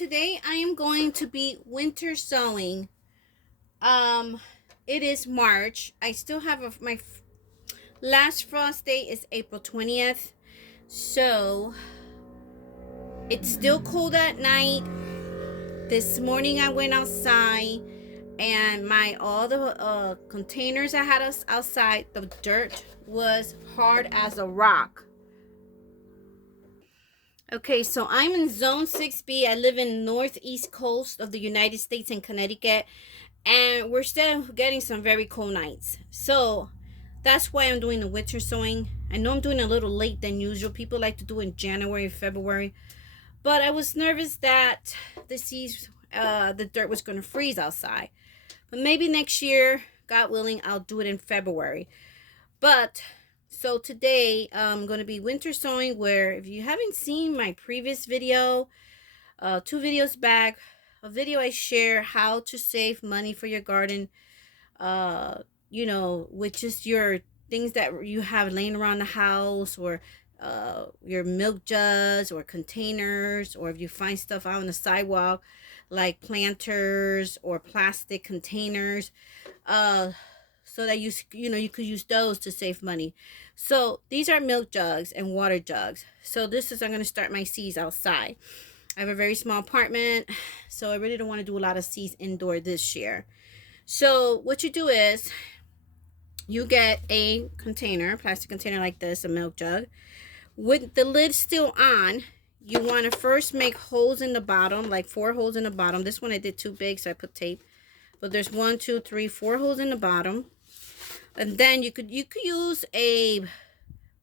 today I am going to be winter sowing. It is March. I still have my last frost date is April 20th. So it's still cold at night. This morning I went outside and my all the containers I had us outside, the dirt was hard as a rock. Okay, so I'm in zone 6B. I live in northeast coast of the United States in Connecticut, and we're still getting some very cold nights. So that's why I'm doing the winter sowing. I know I'm doing a little late than usual. People like to do it in January, February, but I was nervous that the dirt was going to freeze outside. But maybe next year, God willing, I'll do it in February. But so today I'm going to be winter sowing, where if you haven't seen my previous video, 2 videos back, a video I share how to save money for your garden, with just your things that you have laying around the house, or your milk jugs or containers, or if you find stuff out on the sidewalk like planters or plastic containers, so that you could use those to save money. So these are milk jugs and water jugs. So I'm going to start my seeds outside. I have a very small apartment, so I really don't want to do a lot of seeds indoor this year. So what you do is you get a container, plastic container like this, a milk jug, with the lid still on. You want to first make holes in the bottom, like 4 holes in the bottom. This one I did too big, so I put tape. But there's 1, 2, 3, 4 holes in the bottom. And then you could use a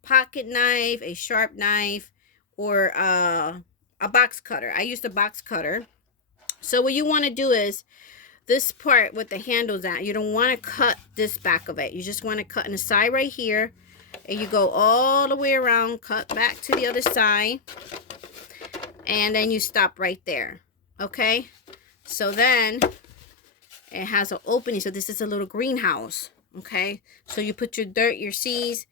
pocket knife, a sharp knife, or a box cutter. I used a box cutter. So what you want to do is this part with the handles at, you don't want to cut this back of it. You just want to cut in the side right here, and you go all the way around, cut back to the other side, and then you stop right there. Okay, so then it has an opening. So this is a little greenhouse. Okay, so you put your dirt, your seeds,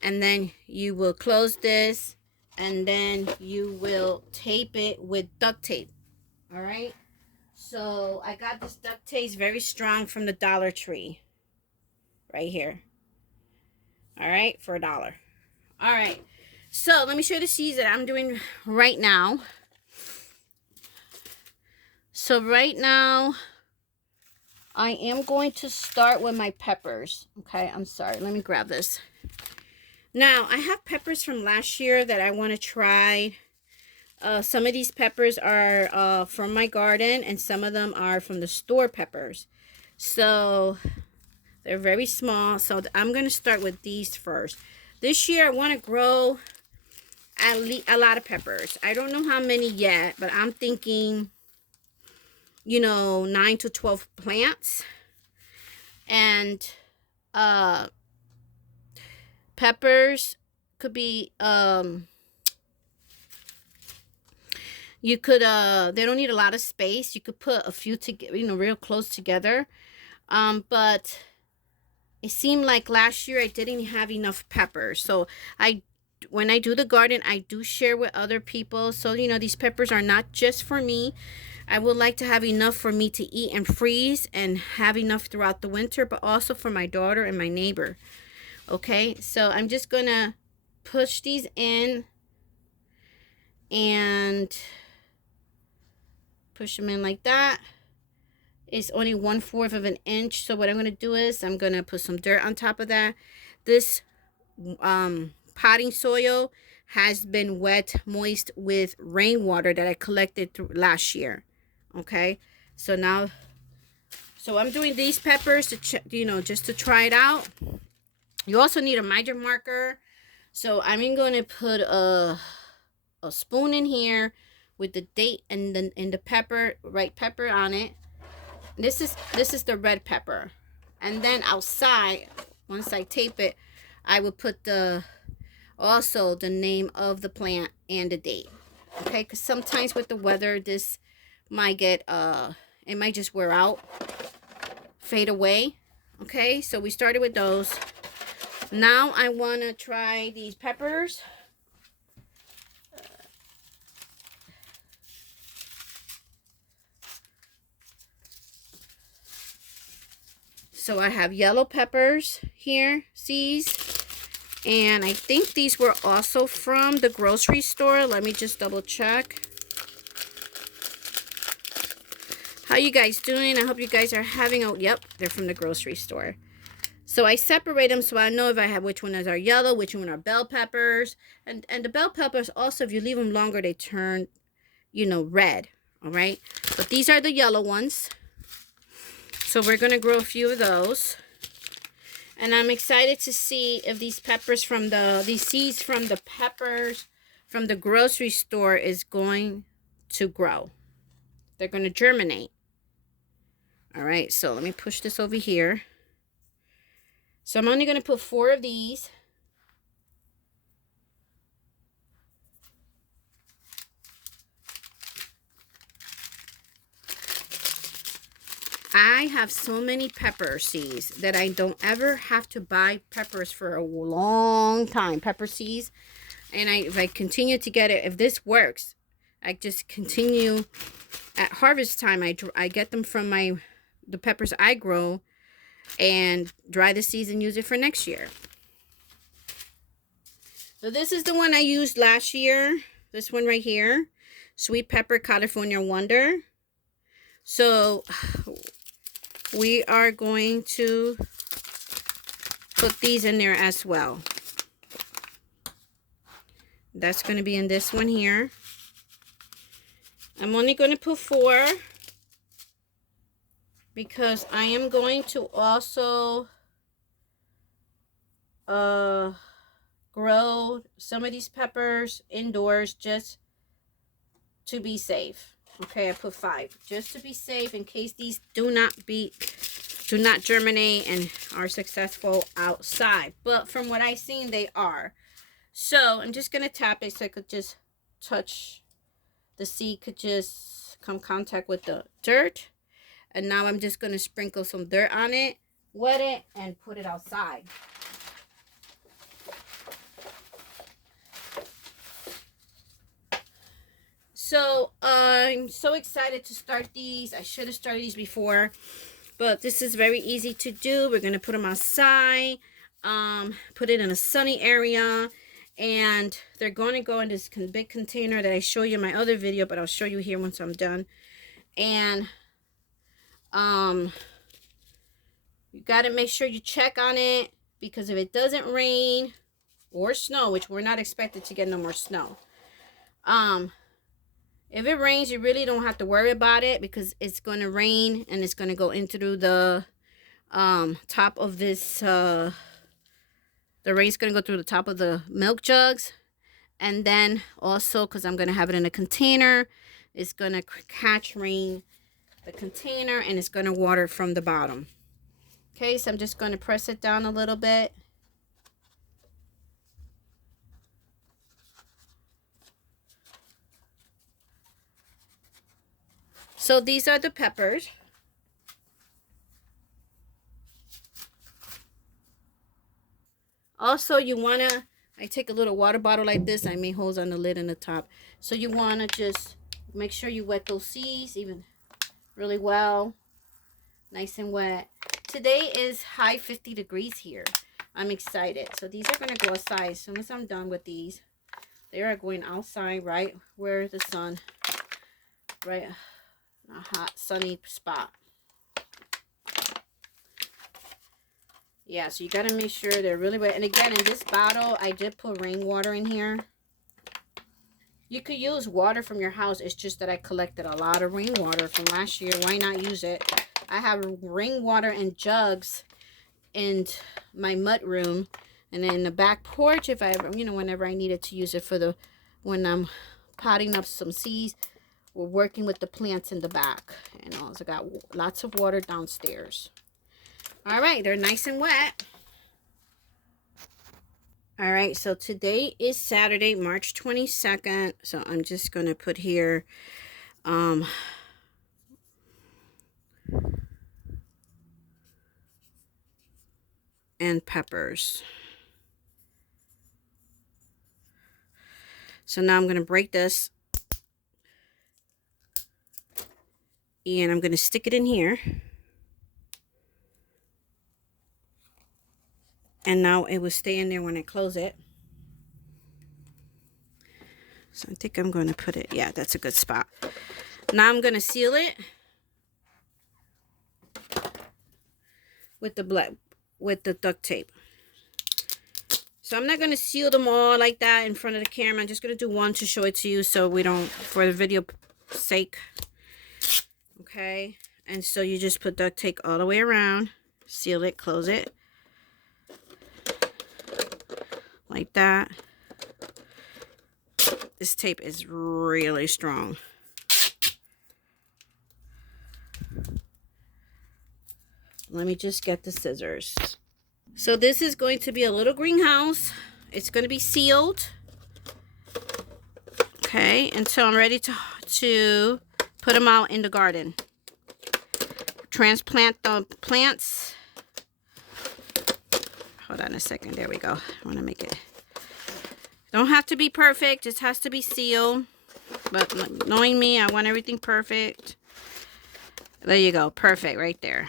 and then you will close this, and then you will tape it with duct tape. All right, so I got this duct tape, very strong, from the Dollar Tree right here. All right, for $1. All right, so let me show you the seeds that I'm doing right now. So right now I am going to start with my peppers. Okay, I'm sorry. Let me grab this. Now, I have peppers from last year that I want to try. Some of these peppers are from my garden, and some of them are from the store peppers. So, they're very small. So, I'm going to start with these first. This year, I want to grow a lot of peppers. I don't know how many yet, but I'm thinking, 9 to 12 plants. And peppers could be you could they don't need a lot of space. You could put a few together, real close together. But it seemed like last year I didn't have enough peppers. So when I do the garden, I do share with other people. So these peppers are not just for me. I would like to have enough for me to eat and freeze, and have enough throughout the winter, but also for my daughter and my neighbor. Okay, so I'm just gonna push these in and push them in like that. It's only 1/4 of an inch. So what I'm gonna do is I'm gonna put some dirt on top of that. This potting soil has been wet, moist with rainwater that I collected through last year. Okay, so I'm doing these peppers to just to try it out. You also need a miser marker. So I'm going to put a spoon in here with the date and the pepper, right pepper on it. This is the red pepper. And then outside, once I tape it, I will put also the name of the plant and the date. Okay, because sometimes with the weather, this might get it might just wear out, fade away. Okay, so we started with those. Now I want to try these peppers. So I have yellow peppers here, seeds. And I think these were also from the grocery store. Let me just double check. How you guys doing? I hope you guys are having a... Yep, they're from the grocery store. So I separate them so I know if I have which ones are yellow, which one are bell peppers. And the bell peppers also, if you leave them longer, they turn, you know, red. All right. But these are the yellow ones. So we're going to grow a few of those. And I'm excited to see if these peppers from these seeds from the peppers from the grocery store is going to grow. They're going to germinate. All right. So let me push this over here. So I'm only going to put 4 of these. I have so many pepper seeds that I don't ever have to buy peppers for a long time. Pepper seeds. And if I continue to get it, if this works, I just continue at harvest time. I get them from the peppers I grow and dry the seeds and use it for next year. So this is the one I used last year. This one right here. Sweet Pepper California Wonder. So we are going to put these in there as well. That's going to be in this one here. I'm only going to put 4 because I am going to also grow some of these peppers indoors just to be safe. Okay, I put 5 just to be safe in case these do not germinate and are successful outside. But from what I've seen, they are. So I'm just gonna tap it so I could just touch the seed, could just come contact with the dirt. And now I'm just gonna sprinkle some dirt on it, wet it, and put it outside. So I'm so excited to start these. I should have started these before, but this is very easy to do. We're going to put them outside, put it in a sunny area, and they're going to go in this big container that I show you in my other video, but I'll show you here once I'm done. And you got to make sure you check on it, because if it doesn't rain or snow, which we're not expected to get no more snow, if it rains, you really don't have to worry about it, because it's going to rain and it's going to go in through the top of this. The rain's going to go through the top of the milk jugs. And then also, because I'm going to have it in a container, it's going to catch rain, the container, and it's going to water from the bottom. Okay, so I'm just going to press it down a little bit. So these are the peppers. Also, you want to, I take a little water bottle like this. I made holes on the lid and the top. So you want to just make sure you wet those seeds even really well. Nice and wet. Today is high 50 degrees here. I'm excited. So these are going to go outside. As soon as I'm done with these, they are going outside right where the sun, right, a hot sunny spot. Yeah, so you got to make sure they're really wet. And again, in this bottle, I did put rainwater in here. You could use water from your house. It's just that I collected a lot of rainwater from last year. Why not use it? I have rainwater in jugs in my mud room. And then in the back porch, if I ever, you know, whenever I needed to use it for when I'm potting up some seeds, we're working with the plants in the back. And also got lots of water downstairs. All right, they're nice and wet. All right, so today is Saturday, March 22nd. So I'm just going to put here and peppers. So now I'm going to break this. And I'm going to stick it in here. And now it will stay in there when I close it. So I think I'm going to put it, yeah, that's a good spot. Now I'm going to seal it with the duct tape. So I'm not going to seal them all like that in front of the camera. I'm just going to do one to show it to you so we don't, for the video sake. Okay. And so you just put duct tape all the way around. Seal it, close it. Like that. This tape is really strong. Let me just get the scissors. So this is going to be a little greenhouse. It's going to be sealed. Okay, until I'm ready to put them out in the garden. Transplant the plants. Hold on a second. There we go. I want to make it. Don't have to be perfect. Just has to be sealed. But knowing me, I want everything perfect. There you go. Perfect right there.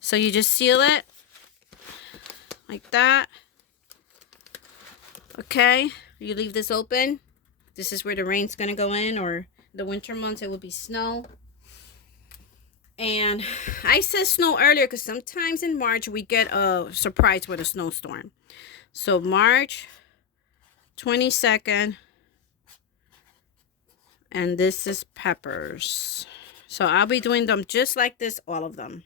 So you just seal it. Like that. Okay. You leave this open. This is where the rain's going to go in. Or the winter months, it will be snow. And I said snow earlier because sometimes in March we get a surprise with a snowstorm. So March 22nd. And this is peppers. So I'll be doing them just like this, all of them.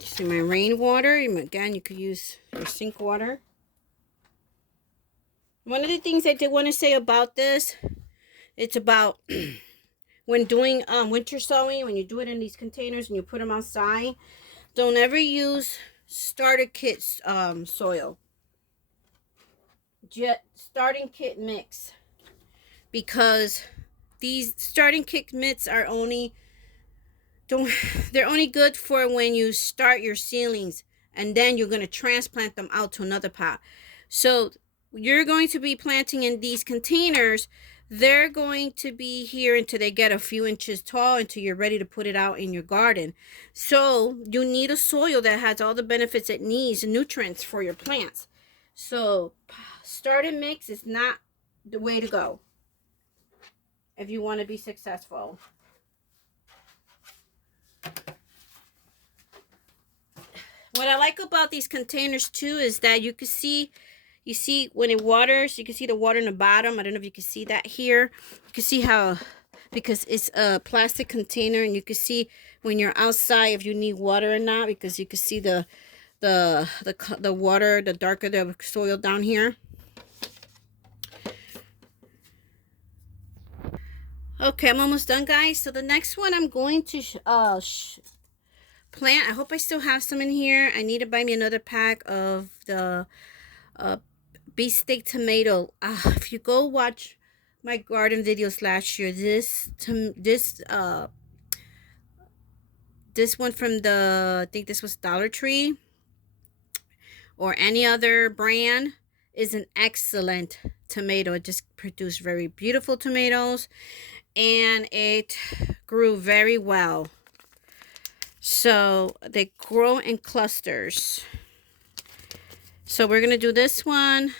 See my rainwater. Again, you could use your sink water. One of the things I did want to say about this, it's about when doing winter sowing, when you do it in these containers and you put them outside, don't ever use starter kit soil. Just starting kit mix. Because these starting kit mix are only... they're only good for when you start your seedlings and then you're going to transplant them out to another pot. So you're going to be planting in these containers. They're going to be here until they get a few inches tall, until you're ready to put it out in your garden. So you need a soil that has all the benefits it needs and nutrients for your plants. So starter mix is not the way to go if you want to be successful. What I like about these containers too is that you can see, when it waters, you can see the water in the bottom. I don't know if you can see that here. You can see how, because it's a plastic container, and you can see when you're outside if you need water or not, because you can see the water, the darker the soil down here. Okay, I'm almost done, guys. So the next one I'm going to plant. I hope I still have some in here. I need to buy me another pack of the beefsteak tomato. If you go watch my garden videos last year, this one from the, I think this was Dollar Tree or any other brand, is an excellent tomato. It just produced very beautiful tomatoes and it grew very well. So they grow in clusters. So we're going to do this one.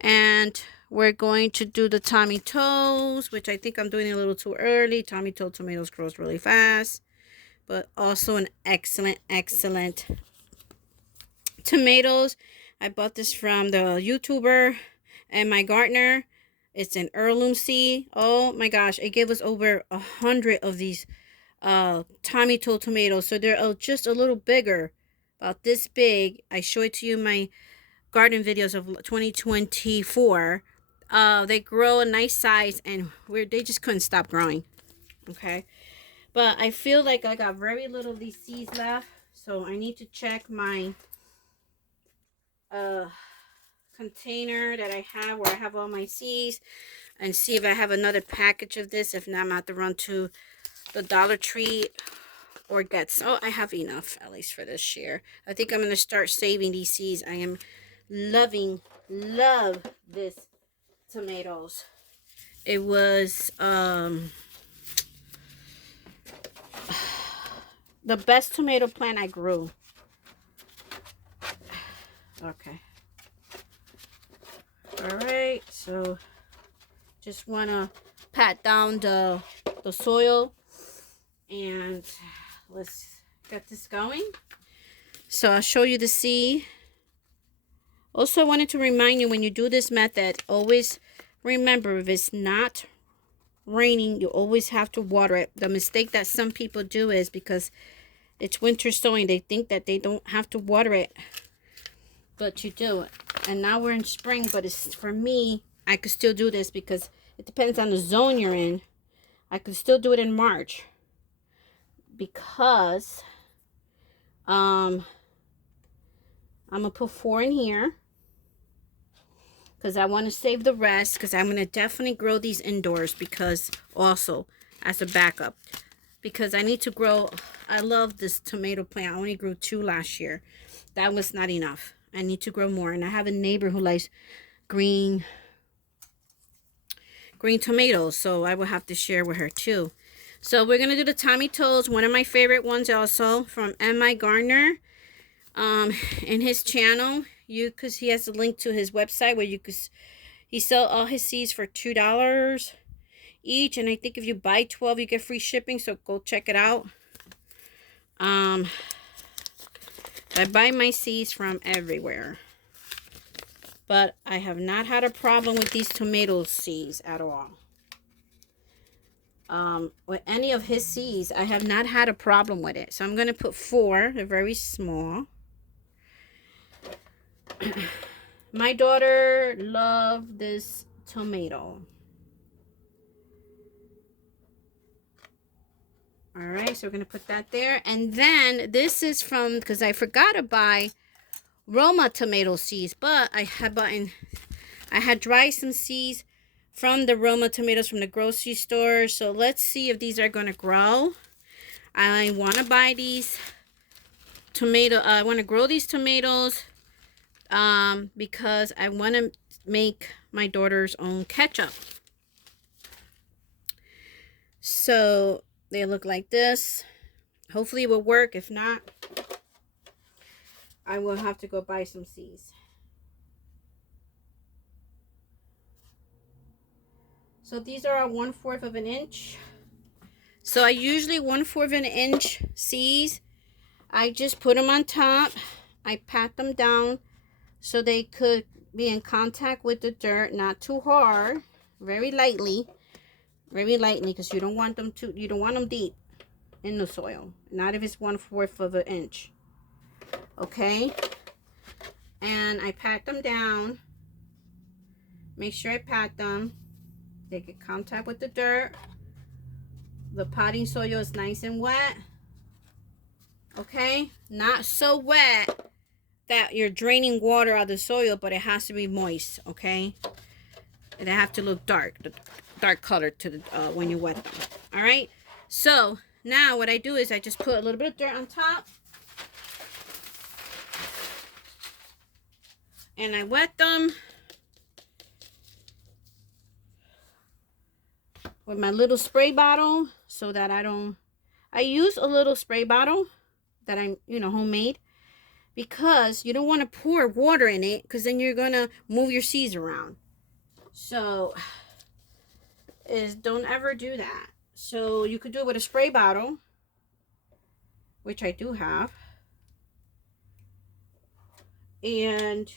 And we're going to do the Tommy Toes, which I think I'm doing a little too early. Tommy Toe tomatoes grows really fast. But also an excellent, excellent tomatoes. I bought this from the YouTuber and my gardener. It's an heirloom seed. Oh my gosh. It gave us over 100 of these Tommy Toe tomatoes. So they're just a little bigger. About this big. I show it to you in my garden videos of 2024. They grow a nice size and they just couldn't stop growing. Okay. But I feel like I got very little of these seeds left. So I need to check my container that I have where I have all my seeds and see if I have another package of this. If not, I'm going to have to run to the Dollar Tree or get some. Oh, I have enough at least for this year. I think I'm going to start saving these seeds. I am love this tomatoes. It was the best tomato plant I grew. Okay. All right, so just want to pat down the soil and let's get this going. So I'll show you the seed. Also, I wanted to remind you, when you do this method, always remember, if it's not raining, you always have to water it. The mistake that some people do is, because it's winter sowing, they think that they don't have to water it, but you do. And now we're in spring, but it's, for me, I could still do this because it depends on the zone you're in. I could still do it in March because I'm gonna put 4 in here because I want to save the rest, because I'm going to definitely grow these indoors, because also as a backup, because I need to grow. I love this tomato plant. I only grew 2 last year. That was not enough. I need to grow more. And I have a neighbor who likes green tomatoes, so I will have to share with her too. So we're going to do the Tommy Tolls, one of my favorite ones also, from M.I. Gardner. In his channel, because he has a link to his website where he sells all his seeds for $2 each, and I think if you buy 12 you get free shipping, so go check it out. I buy my seeds from everywhere, but I have not had a problem with these tomato seeds at all. With any of his seeds, I have not had a problem with it. So I'm going to put 4. They're very small. My daughter loved this tomato. All right, so we're going to put that there. And then this is from, because I forgot to buy Roma tomato seeds, but I had dried some seeds from the Roma tomatoes from the grocery store. So let's see if these are going to grow. I want to buy these I want to grow these tomatoes because I want to make my daughter's own ketchup. So they look like this. Hopefully it will work. If not, I will have to go buy some seeds. So these are 1/4 of an inch. So I usually 1/4 of an inch seeds. I just put them on top. I pat them down so they could be in contact with the dirt, not too hard, very lightly, because you don't want them deep in the soil, not if it's 1/4 of an inch. Okay, and I pat them down. Make sure I pat them. They get contact with the dirt. The potting soil is nice and wet. Okay, not so wet that you're draining water out of the soil, but it has to be moist. Okay, and they have to look dark color to the when you wet them. All right, so now what I do is I just put a little bit of dirt on top, and I wet them with my little spray bottle, so that I use a little spray bottle that I'm, homemade, because you don't want to pour water in it, because then you're gonna move your seeds around. So don't ever do that. So you could do it with a spray bottle, which I do have. And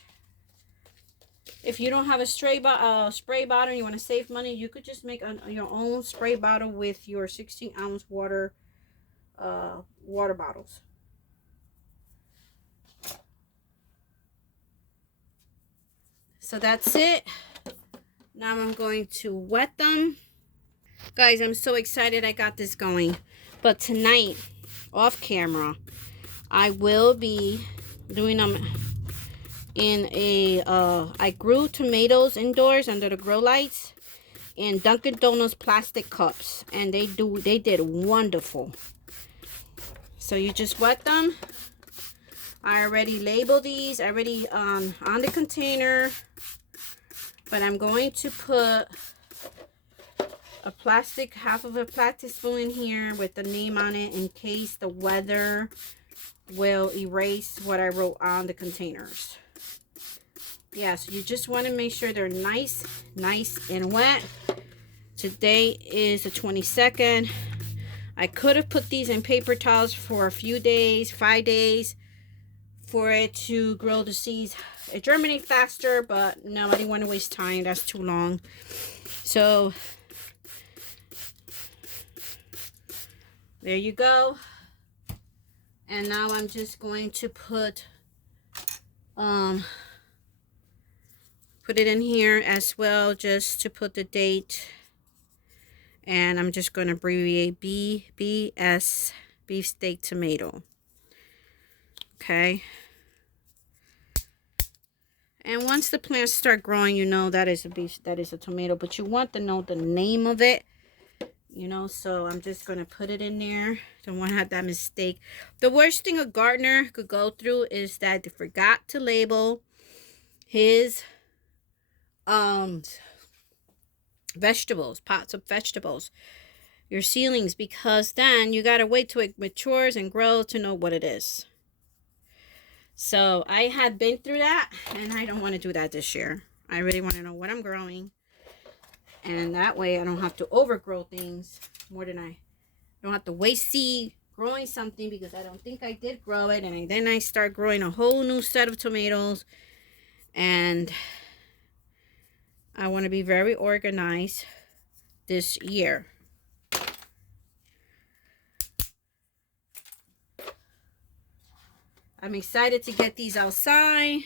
if you don't have a spray bottle and you want to save money, you could just make your own spray bottle with your 16-ounce water bottles. So that's it. Now I'm going to wet them. Guys, I'm so excited I got this going. But tonight, off camera, I will be doing them in a, I grew tomatoes indoors under the grow lights in Dunkin' Donuts plastic cups. And they did wonderful. So you just wet them. I already labeled these, already on the container. But I'm going to put a plastic, half of a plastic spoon in here with the name on it in case the weather will erase what I wrote on the containers. Yeah, so you just want to make sure they're nice and wet. Today is the 22nd. I could have put these in paper towels for a few days, 5 days, for it to grow the seeds. It germinates faster, but no, I didn't want to waste time. That's too long. So there you go. And now I'm just going to put it in here as well, just to put the date. And I'm just going to abbreviate BBS, beefsteak tomato. Okay. And once the plants start growing, you know that is a tomato, but you want to know the name of it. You know, so I'm just going to put it in there. Don't want to have that mistake. The worst thing a gardener could go through is that they forgot to label his vegetables, pots of vegetables, your seedlings, because then you got to wait till it matures and grows to know what it is. So I had been through that, and I don't want to do that this year. I really want to know what I'm growing. And that way I don't have to overgrow things more than I don't have to waste seed growing something because I don't think I did grow it. And then I start growing a whole new set of tomatoes. And I want to be very organized this year. I'm excited to get these outside.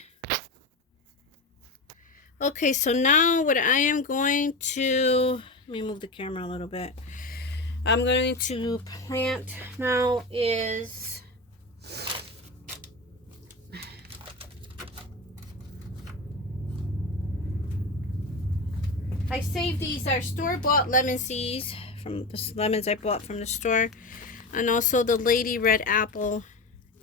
Okay, so now what I am going to, let me move the camera a little bit. I'm going to plant now is, I saved these are store-bought lemon seeds from the lemons I bought from the store, and also the Lady Red Apple.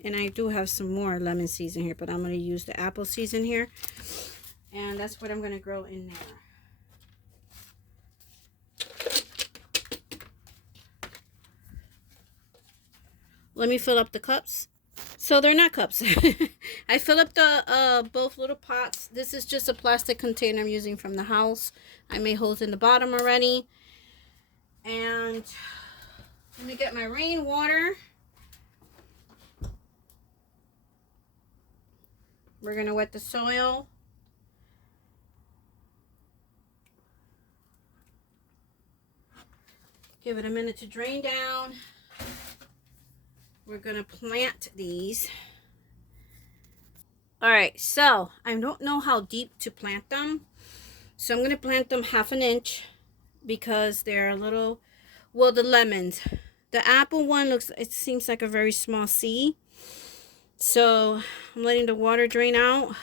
And I do have some more lemon seeds in here, but I'm going to use the apple seeds in here. And that's what I'm going to grow in there. Let me fill up the cups. So they're not cups. I fill up the both little pots. This is just a plastic container I'm using from the house. I made holes in the bottom already. And let me get my rainwater. We're going to wet the soil. Give it a minute to drain down. We're going to plant these. Alright, so I don't know how deep to plant them. So I'm going to plant them 1/2 inch because they're a little, well, the lemons. The apple one it seems like a very small seed. So I'm letting the water drain out.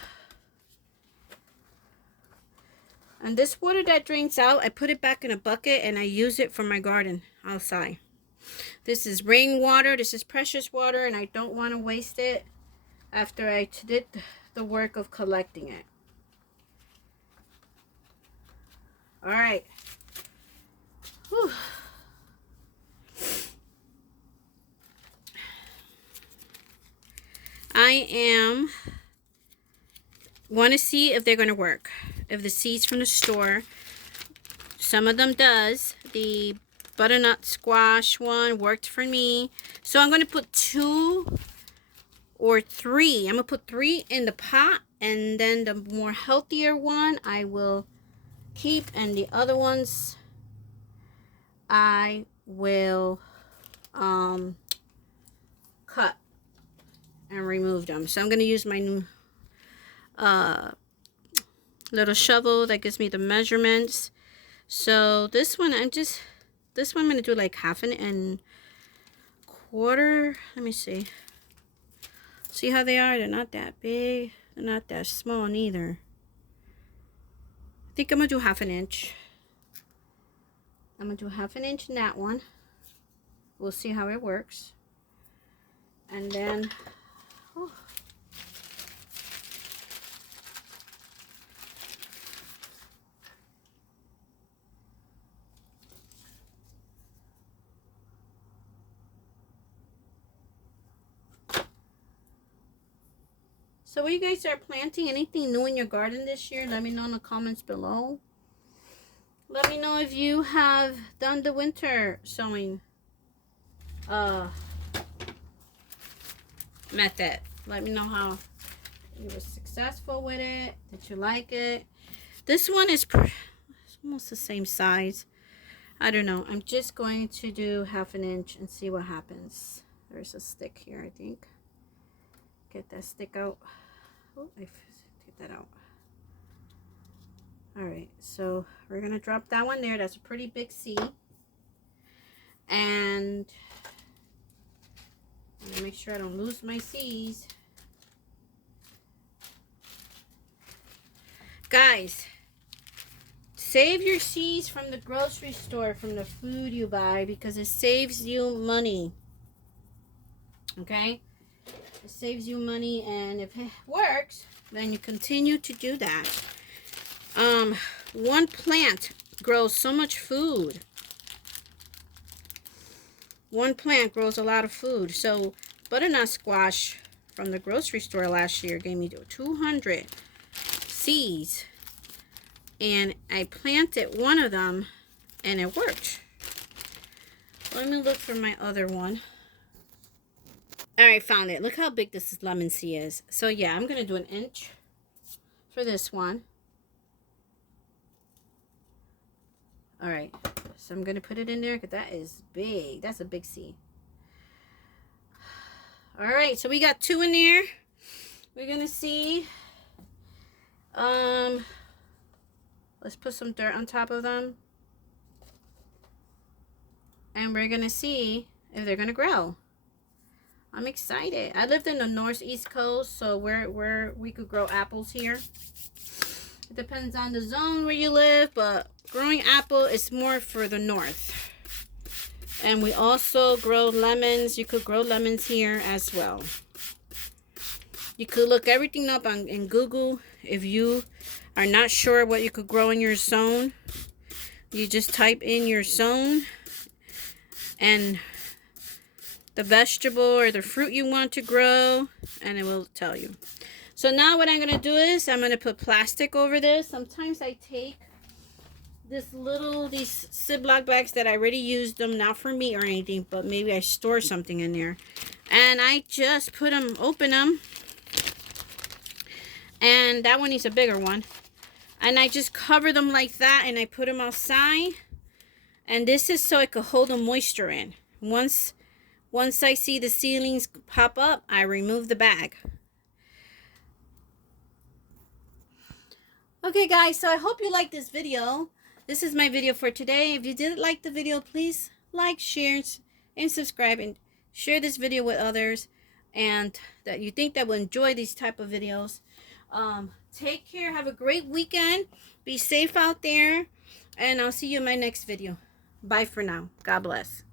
And this water that drains out, I put it back in a bucket and I use it for my garden outside. This is rainwater. This is precious water, and I don't want to waste it after I did the work of collecting it. All right. Whew. I want to see if they're going to work. If the seeds from the store, some of them does. The butternut squash one worked for me. So I'm going to put 2 or 3. I'm going to put 3 in the pot. And then the more healthier one I will keep. And the other ones I will cut and remove them. So I'm going to use my new little shovel that gives me the measurements. So this one I'm going to do like 1/2 1/4. Let me see how they are. They're not that big. They're not that small neither. I think I'm gonna do 1/2 inch. I'm gonna do 1/2 inch in that one. We'll see how it works. And then, oh. So what you guys are planting? Anything new in your garden this year? Let me know in the comments below. Let me know if you have done the winter sowing method. Let me know how you were successful with it. Did you like it? This one is almost the same size. I don't know. I'm just going to do 1/2 inch and see what happens. There's a stick here, I think. Get that stick out. Oh, I take that out. All right, so we're gonna drop that one there. That's a pretty big seed. And I'm gonna make sure I don't lose my seeds. Guys, save your seeds from the grocery store, from the food you buy, because it saves you money. Okay? It saves you money, and if it works, then you continue to do that. One plant grows so much food. One plant grows a lot of food. So butternut squash from the grocery store last year gave me 200 seeds, and I planted one of them and it worked. Let me look for my other one. All right, found it. Look how big this lemon seed is. So yeah, I'm gonna do 1 inch for this one. All right, so I'm gonna put it in there because that is big. That's a big seed. All right, so we got 2 in there. We're gonna see. Let's put some dirt on top of them, and we're gonna see if they're gonna grow. I'm excited. I lived in the northeast coast, so where we could grow apples here. It depends on the zone where you live, but growing apple is more for the north. And we also grow lemons. You could grow lemons here as well. You could look everything up in Google. If you are not sure what you could grow in your zone, you just type in your zone and the vegetable or the fruit you want to grow, and it will tell you. So now what I'm going to do is I'm going to put plastic over this. Sometimes I take these Ziploc bags that I already used them, not for me or anything, but maybe I store something in there. And I just put them, open them. And that one needs a bigger one. And I just cover them like that, and I put them outside. And this is so it could hold the moisture in. Once I see the seedlings pop up, I remove the bag. Okay guys, so I hope you liked this video. This is my video for today. If you did like the video, please like, share, and subscribe, and share this video with others and that you think that will enjoy these type of videos. Take care. Have a great weekend. Be safe out there, and I'll see you in my next video. Bye for now. God bless.